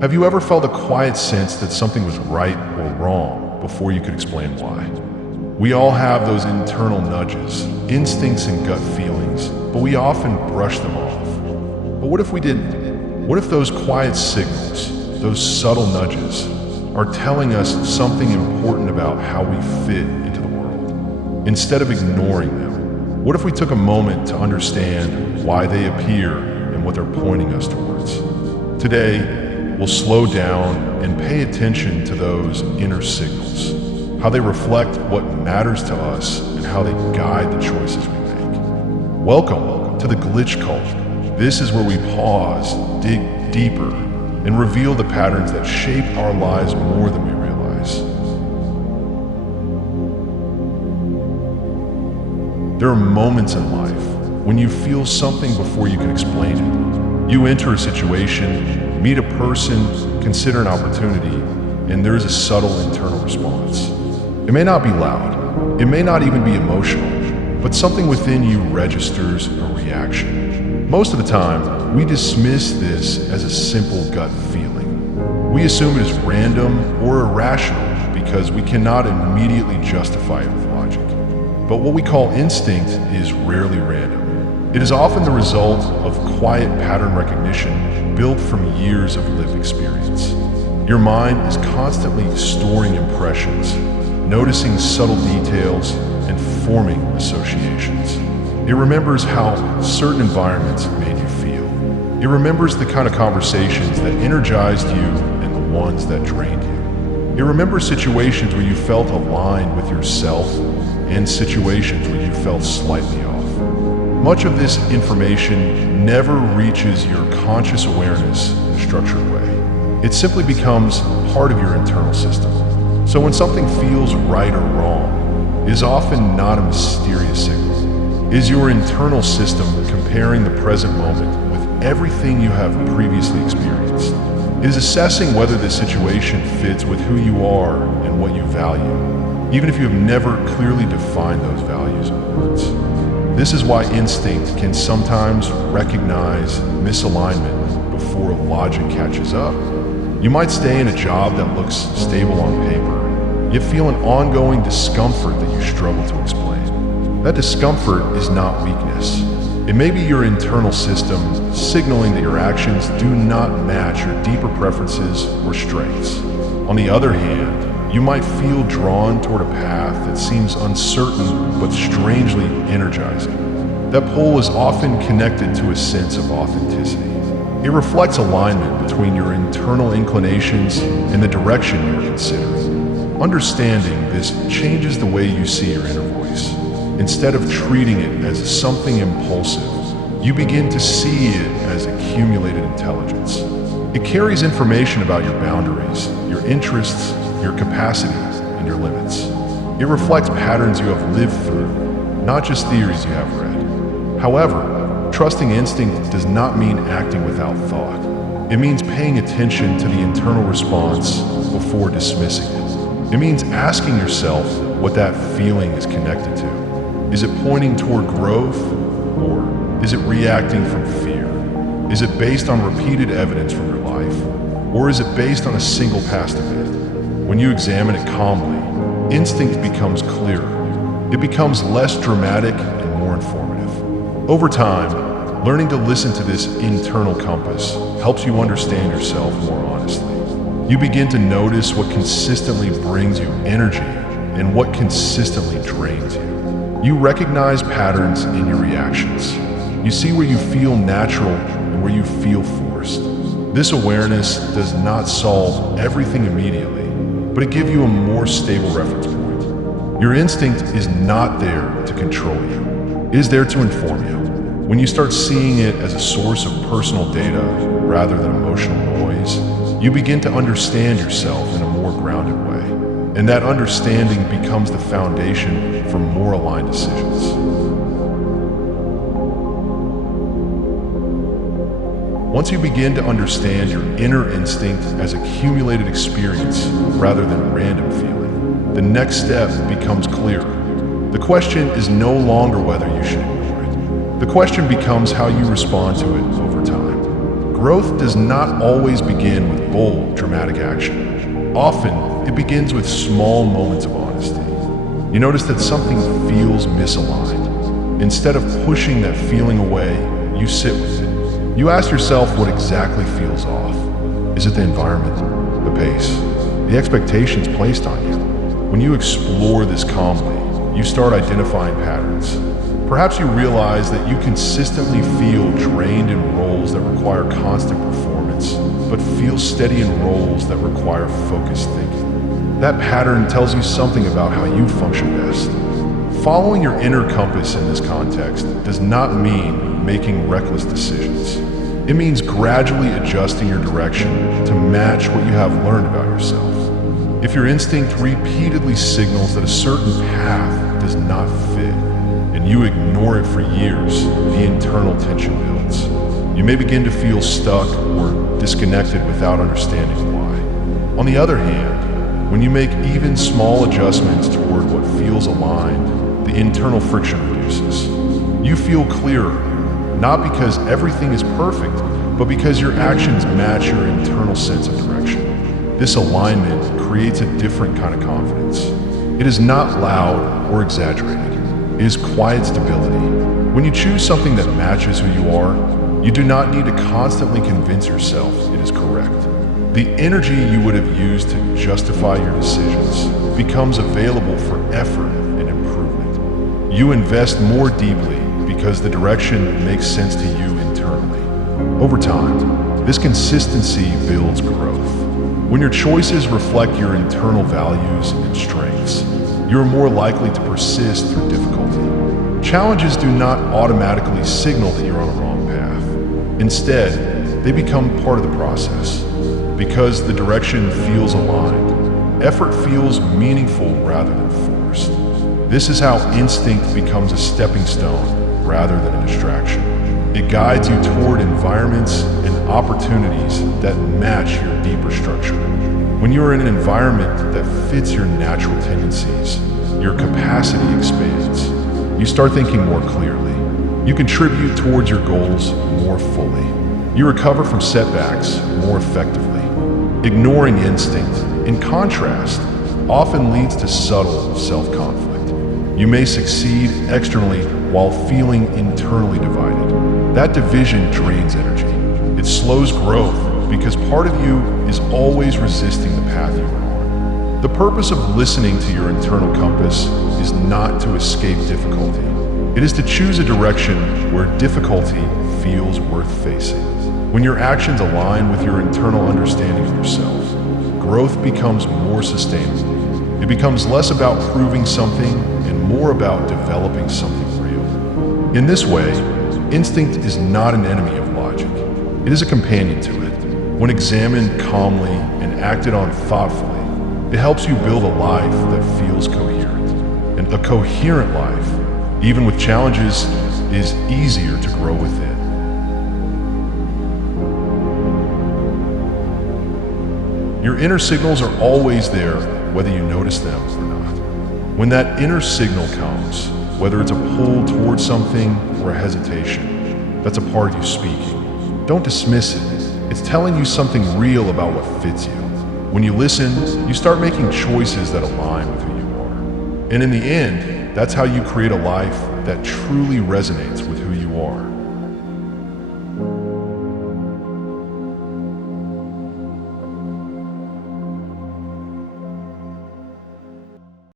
Have you ever felt a quiet sense that something was right or wrong before you could explain why? We all have those internal nudges, instincts and gut feelings, but we often brush them off. But what if we didn't? What if those quiet signals, those subtle nudges, are telling us something important about how we fit into the world? Instead of ignoring them, what if we took a moment to understand why they appear and what they're pointing us towards? Today, we'll slow down and pay attention to those inner signals, how they reflect what matters to us and how they guide the choices we make. Welcome to the Glitch Cult. This is where we pause, dig deeper, and reveal the patterns that shape our lives more than we realize. There are moments in life when you feel something before you can explain it. You enter a situation, meet a person, consider an opportunity, and there is a subtle internal response. It may not be loud, it may not even be emotional, but something within you registers a reaction. Most of the time, we dismiss this as a simple gut feeling. We assume it is random or irrational because we cannot immediately justify it with logic. But what we call instinct is rarely random. It is often the result of quiet pattern recognition built from years of lived experience. Your mind is constantly storing impressions, noticing subtle details, and forming associations. It remembers how certain environments made you feel. It remembers the kind of conversations that energized you and the ones that drained you. It remembers situations where you felt aligned with yourself and situations where you felt slightly off. Much of this information never reaches your conscious awareness in a structured way. It simply becomes part of your internal system. So when something feels right or wrong, it is often not a mysterious signal. It is your internal system comparing the present moment with everything you have previously experienced. It is assessing whether this situation fits with who you are and what you value, even if you have never clearly defined those values in words. This is why instinct can sometimes recognize misalignment before logic catches up. You might stay in a job that looks stable on paper, yet feel an ongoing discomfort that you struggle to explain. That discomfort is not weakness. It may be your internal system signaling that your actions do not match your deeper preferences or strengths. On the other hand, you might feel drawn toward a path that seems uncertain but strangely energizing. That pull is often connected to a sense of authenticity. It reflects alignment between your internal inclinations and the direction you are considering. Understanding this changes the way you see your inner voice. Instead of treating it as something impulsive, you begin to see it as accumulated intelligence. It carries information about your boundaries, your interests, your capacities, and your limits. It reflects patterns you have lived through, not just theories you have read. However, trusting instinct does not mean acting without thought. It means paying attention to the internal response before dismissing it. It means asking yourself what that feeling is connected to. Is it pointing toward growth, or is it reacting from fear? Is it based on repeated evidence from your life, or is it based on a single past event? When you examine it calmly, instinct becomes clearer. It becomes less dramatic and more informative. Over time, learning to listen to this internal compass helps you understand yourself more honestly. You begin to notice what consistently brings you energy and what consistently drains you. You recognize patterns in your reactions. You see where you feel natural and where you feel forced. This awareness does not solve everything immediately, but it gives you a more stable reference point. Your instinct is not there to control you. It is there to inform you. When you start seeing it as a source of personal data rather than emotional noise, you begin to understand yourself in a more grounded way. And that understanding becomes the foundation for more aligned decisions. Once you begin to understand your inner instinct as accumulated experience rather than random feeling, the next step becomes clearer. The question is no longer whether you should ignore it. The question becomes how you respond to it over time. Growth does not always begin with bold, dramatic action. Often, it begins with small moments of honesty. You notice that something feels misaligned. Instead of pushing that feeling away, you sit with it. You ask yourself what exactly feels off. Is it the environment, the pace, the expectations placed on you? When you explore this calmly, you start identifying patterns. Perhaps you realize that you consistently feel drained in roles that require constant performance, but feel steady in roles that require focused thinking. That pattern tells you something about how you function best. Following your inner compass in this context does not mean making reckless decisions. It means gradually adjusting your direction to match what you have learned about yourself. If your instinct repeatedly signals that a certain path does not fit, and you ignore it for years, the internal tension builds. You may begin to feel stuck or disconnected without understanding why. On the other hand, when you make even small adjustments toward what feels aligned, the internal friction reduces. You feel clearer, not because everything is perfect, but because your actions match your internal sense of direction. This alignment creates a different kind of confidence. It is not loud or exaggerated. It is quiet stability. When you choose something that matches who you are, you do not need to constantly convince yourself it is correct. The energy you would have used to justify your decisions becomes available for effort and improvement. You invest more deeply because the direction makes sense to you internally. Over time, this consistency builds growth. When your choices reflect your internal values and strengths, you are more likely to persist through difficulty. Challenges do not automatically signal that you're on a wrong path. Instead, they become part of the process. Because the direction feels aligned, effort feels meaningful rather than forced. This is how instinct becomes a stepping stone rather than a distraction. It guides you toward environments and opportunities that match your deeper structure. When you are in an environment that fits your natural tendencies, your capacity expands. You start thinking more clearly. You contribute towards your goals more fully. You recover from setbacks more effectively. Ignoring instinct, in contrast, often leads to subtle self-conflict. You may succeed externally while feeling internally divided. That division drains energy. It slows growth because part of you is always resisting the path you are on. The purpose of listening to your internal compass is not to escape difficulty. It is to choose a direction where difficulty feels worth facing. When your actions align with your internal understanding of yourself, growth becomes more sustainable. It becomes less about proving something and more about developing something real. In this way, instinct is not an enemy of logic. It is a companion to it. When examined calmly and acted on thoughtfully, it helps you build a life that feels coherent. And a coherent life, even with challenges, is easier to grow within. Your inner signals are always there, whether you notice them or not. When that inner signal comes, whether it's a pull towards something or a hesitation, that's a part of you speaking. Don't dismiss it. It's telling you something real about what fits you. When you listen, you start making choices that align with who you are. And in the end, that's how you create a life that truly resonates with who you are.